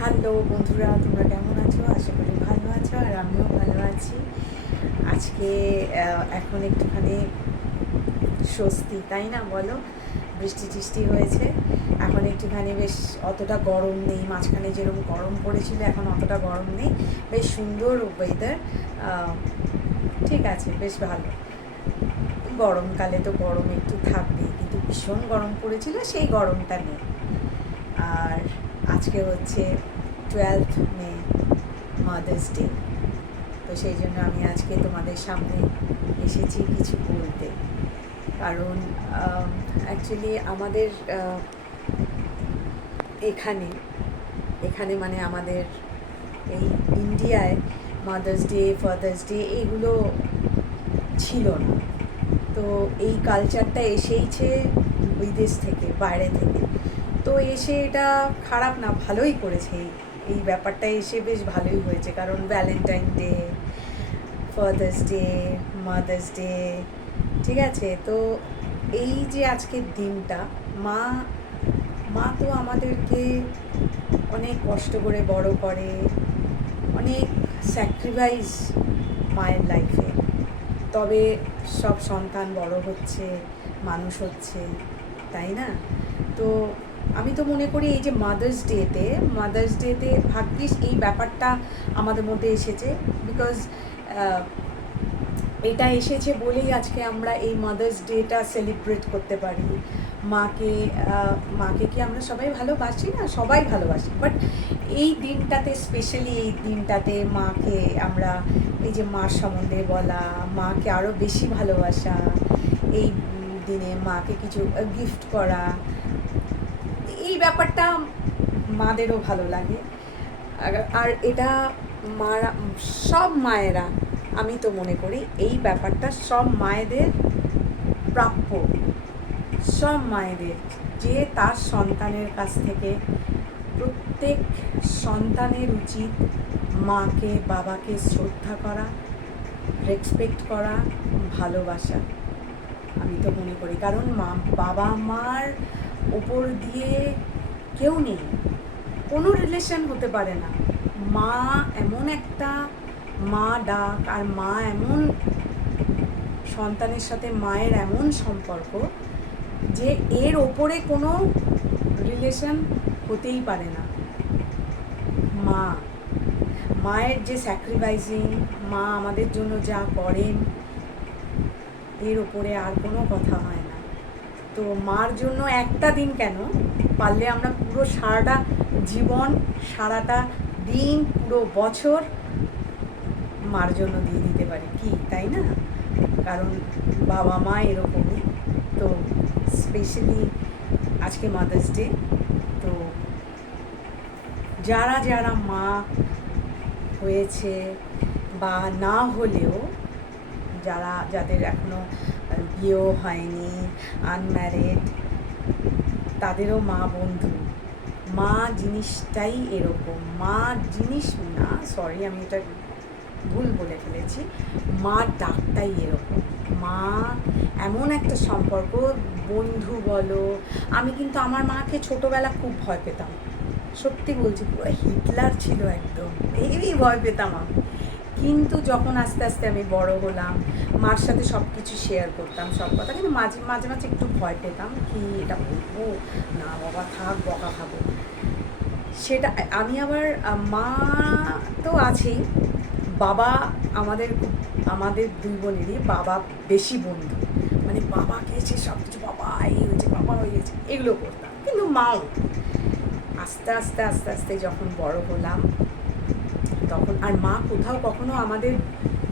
Hello বন্ধুরা, তোমরা কেমন আছো? আশা করি ভালো আছো, আর আমিও ভালো আছি। আজকে এখন একটুখানি স্বস্তি, তাই না বলো? বৃষ্টি টিষ্টি হয়েছে, এখন একটুখানি বেশ অতটা গরম নেই। মাঝখানে যেরকম গরম পড়েছিল, এখন অতটা গরম নেই, বেশ সুন্দর ওয়েদার। ঠিক আছে, বেশ ভালো। গরমকালে তো গরম একটু থাকবেই, কিন্তু ভীষণ গরম পড়েছিল, সেই গরমটা নেই। আর আজকে হচ্ছে 12 মে, মাদার্স ডে। তো সেই জন্য আমি আজকে তোমাদের সামনে এসেছি কিছু বলতে। কারণ অ্যাকচুয়ালি আমাদের এখানে এখানে মানে আমাদের এই ইন্ডিয়ায় মাদার্স ডে, ফাদার্স ডে এগুলো ছিল না। তো এই কালচারটা এসেইছে বিদেশ থেকে, বাইরে থেকে। তো এসে এটা খারাপ না, ভালোই করেছে। এই ব্যাপারটা এসে বেশ ভালোই হয়েছে, কারণ Valentine day, father's day, mother's day, ঠিক আছে। তো এই যে আজকের দিনটা, মা মা তো আমাদেরকে অনেক কষ্ট করে বড় করে, অনেক স্যাক্রিফাইস মায়ের লাইফে। তবে সব সন্তান বড় হচ্ছে, মানুষ হচ্ছে, তাই না? তো আমি তো মনে করি এই যে মাদার্স ডেতে ভাগ্যিস এই ব্যাপারটা আমাদের মধ্যে এসেছে। বিকজ এটা এসেছে বলেই আজকে আমরা এই মাদার্স ডেটা সেলিব্রেট করতে পারি। মাকে মাকে কি আমরা সবাই ভালোবাসি না? সবাই ভালোবাসি, বাট এই দিনটাতে, স্পেশালি এই দিনটাতে মাকে আমরা, এই যে মার সম্বন্ধে বলা, মাকে আরও বেশি ভালোবাসা, এই দিনে মাকে কিছু গিফট করা, এই ব্যাপারটা মাদেরও ভালো লাগে। আর এটা মারা, সব মায়েরা, আমি তো মনে করি এই ব্যাপারটা সব মায়েদের প্রাপ্য। সব মায়েদের, যে তার সন্তানের কাছ থেকে, প্রত্যেক সন্তানের উচিত মাকে, বাবাকে শ্রদ্ধা করা, রেসপেক্ট করা, ভালোবাসা। আমি তো মনে করি, কারণ বাবা মার ওপর দিয়ে কেউ নেই, কোনো রিলেশন হতে পারে না। মা এমন একটা, মা ডাক, আর মা এমন, সন্তানের সাথে মায়ের এমন সম্পর্ক যে এর ওপরে কোনো রিলেশন হতেই পারে না। মায়ের যে স্যাক্রিফাইসিং, মা আমাদের জন্য যা করেন, এর ওপরে আর কোনো কথা হয় না। তো মার জন্য একটা দিন কেন, পারলে আমরা পুরো সারাটা জীবন, সারাটা দিন, পুরো বছর মার জন্য দিয়ে দিতে পারি, কি তাই না? কারণ বাবা মা এরকমই। তো স্পেশালি আজকে মাদার্স ডে। তো যারা যারা মা হয়েছে বা না হলেও, যাদের এখনও বিয়েও হয়নি, আনম্যারিড, তাদেরও মা বন্ধু। মা জিনিসটাই এরকম। মা জিনিস না, সরি আমি এটা ভুল বলে ফেলেছি, মা ডাকটাই এরকম। মা এমন একটা সম্পর্ক, বন্ধু বলো। আমি কিন্তু আমার মাকে ছোটোবেলা খুব ভয় পেতাম, সত্যি বলছি, পুরো হিটলার ছিল একদম, হেভি ভয় পেতাম আমি। কিন্তু যখন আস্তে আস্তে আমি বড় হলাম, মার সাথে সব কিছু শেয়ার করতাম, সব কথা, কিন্তু মাঝে মাঝে মাঝে একটু ভয় পেতাম, কি এটা বলবো না, বাবা থাক, বকা খাবো। সেটা আমি আবার, মা তো আছেই, বাবা আমাদের দুই বোনেরই বাবা বেশি বন্ধু। মানে বাবা গিয়েছে সব কিছু, বাবা এই হয়েছে, বাবা হয়ে গেছে, এগুলো করতাম। কিন্তু মাও আস্তে আস্তে আস্তে আস্তে যখন বড় হলাম, তখন আর মা কোথাও কখনো আমাদের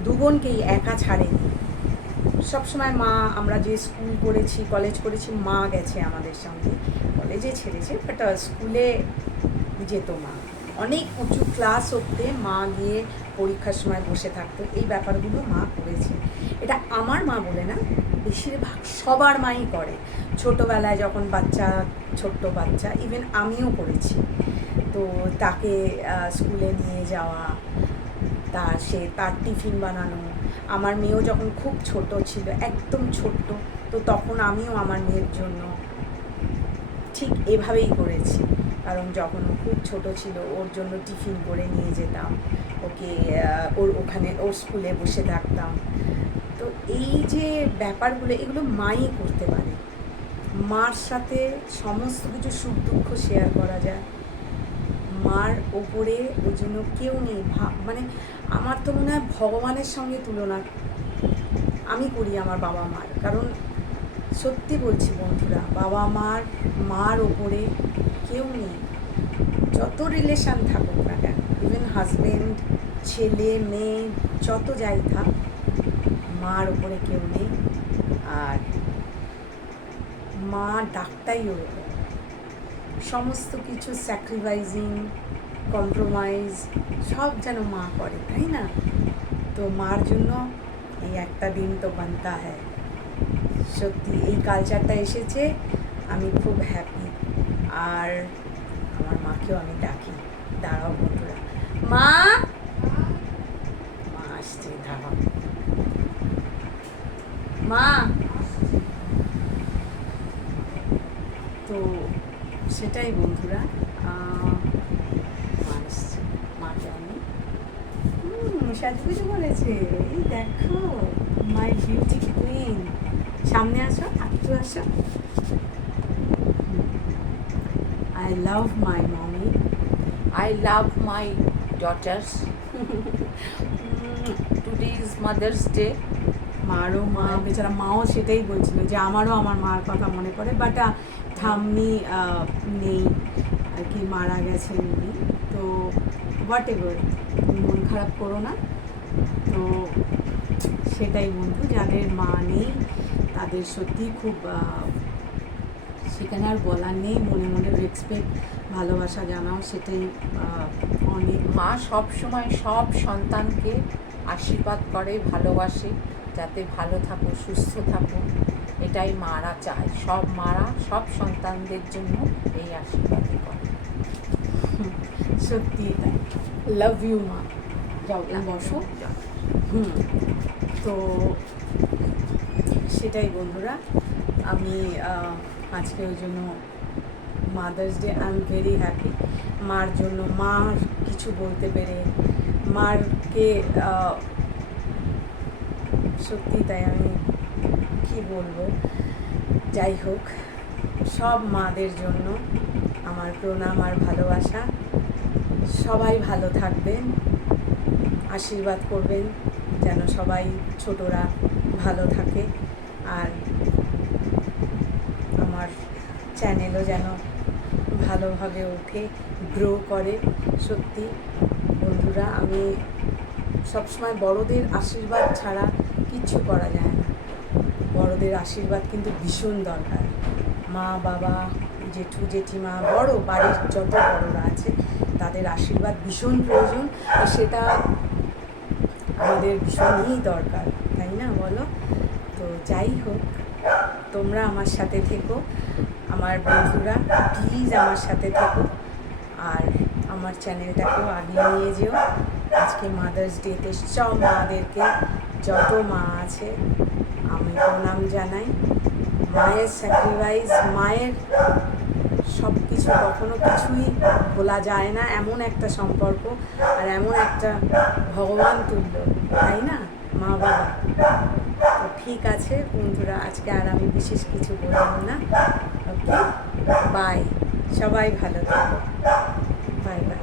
দু বোনকেই একা ছাড়েনি। সবসময় মা, আমরা যে স্কুল করেছি, কলেজ করেছি, মা গেছে আমাদের সঙ্গে। কলেজে ছেড়েছে, বাট স্কুলে যেত মা। অনেক উঁচু ক্লাস অবধি মা গিয়ে পরীক্ষার সময় বসে থাকতো, এই ব্যাপারগুলো মা করেছে। এটা আমার মা বলে না, বেশিরভাগ সবার মাই করে। ছোটোবেলায় যখন ছোট্ট বাচ্চা, ইভেন আমিও করেছি। তো তাকে স্কুলে নিয়ে যাওয়া, তার টিফিন বানানো। আমার মেয়েও যখন খুব ছোট ছিল, একদম ছোট্ট, তো তখন আমিও আমার মেয়ের জন্য ঠিক এভাবেই করেছি। কারণ যখন ও খুব ছোট ছিল ওর জন্য টিফিন করে নিয়ে যেতাম, ওকে ওখানে ওর স্কুলে বসে থাকতাম। তো এই যে ব্যাপারগুলো এগুলো মাই করতে পারে। মার সাথে সমস্ত কিছু সুখ দুঃখ শেয়ার করা যায়। মার ওপরে ওর জন্য কেউ নেই। মানে আমার তো মনে হয় ভগবানের সঙ্গে তুলনা আমি করি আমার বাবা মার। কারণ সত্যি বলছি বন্ধুরা, বাবা মার ওপরে কেউ নেই। যত রিলেশান থাকুক না কেন, ইভেন হাজব্যান্ড, ছেলে মেয়ে যত যাই থাক, মার ওপরে কেউ নেই। আর মা ডাকটাই ওরকম, সমস্ত কিছু স্যাক্রিফাইসিং, কম্প্রোমাইজ সব যেন মা করে, তাই না? তো মার জন্য এই একটা দিন তো বানতা হ্যায়। সত্যি এই কালচারটা এসেছে, আমি খুব হ্যাপি। আর আমার মাকেও আমি ডাকি। দাঁড়াও বন্ধুরা, মা মা আসছে, দাঁড়াও মা। তো সেটাই বন্ধুরা, মা আসছে, মাকে আমি সাজুগুজু করেছে। এই দেখো মাই বিউটি কুইন। সামনে আসো, একটু আসো। I love my mommy. I love my daughters. Today is Mother's Day. মারও মা, বেচারা মাও সেটাই বলছিল যে আমারও আমার মার কথা মনে পড়ে, বাট ঠাম্মি নেই আর কি, মারা গেছেন উনি। তো হোয়াট এভার, মন খারাপ করো না। তো সেটাই বন্ধু, যাদের মা নেই তাদের সত্যি খুব সেখানে আর বলার নেই। মনে মনে রেসপেক্ট, ভালোবাসা জানাও, সেটাই অনেক। মা সব সময় সব সন্তানকে আশীর্বাদ করে, ভালোবাসে, যাতে ভালো থাকো, সুস্থ থাকো, এটাই মারা চায়। সব মারা সব সন্তানদের জন্য এই আশীর্বাদ করে। সত্যি তাই। লাভ ইউ মা। যাও বসো। তো সেটাই বন্ধুরা, আমি আজকে ওই জন্য mother's day I am very happy. মার জন্য, মার কিছু বলতে পেরে, মারকে সত্যি তাই, আমি কি বলবো। যাই হোক, সব মাদের জন্য আমার প্রণাম আর ভালোবাসা। সবাই ভালো থাকবেন, আশীর্বাদ করবেন যেন সবাই ছোটরা ভালো থাকে, আর আমার চ্যানেলও যেন ভালোভাবে ওঠে, গ্রো করে। সত্যি বন্ধুরা, আমি সবসময় বড়দের আশীর্বাদ ছাড়া কিচ্ছু করা যায় না। বড়দের আশীর্বাদ কিন্তু ভীষণ দরকার। মা বাবা, জেঠু জেঠিমা, বড় বাড়ির যত বড়রা আছে তাদের আশীর্বাদ ভীষণ প্রয়োজন। সেটা আমাদের ভীষণই দরকার, তাই না বলো? তো যাই হোক, তোমরা আমার সাথে থেকো, আমার বন্ধুরা প্লিজ আমার সাথে থেকো, আর আমার চ্যানেলটাকেও আগিয়ে নিয়ে যেও। আজকে মাদার্স ডেতে সব মাদেরকে, যত মা আছে আমি প্রণাম জানাই। মায়ের স্যাক্রিফাইস, মায়ের সব কিছু কখনো কিছুই ভোলা যায় না। এমন একটা সম্পর্ক আর এমন একটা ভগবান তুল্য, তাই না মা বাবা? তো ঠিক আছে বন্ধুরা, আজকে আর আমি বিশেষ কিছু বললাম না। ওকে, বাই, সবাই ভালো থাকো, বাই বাই।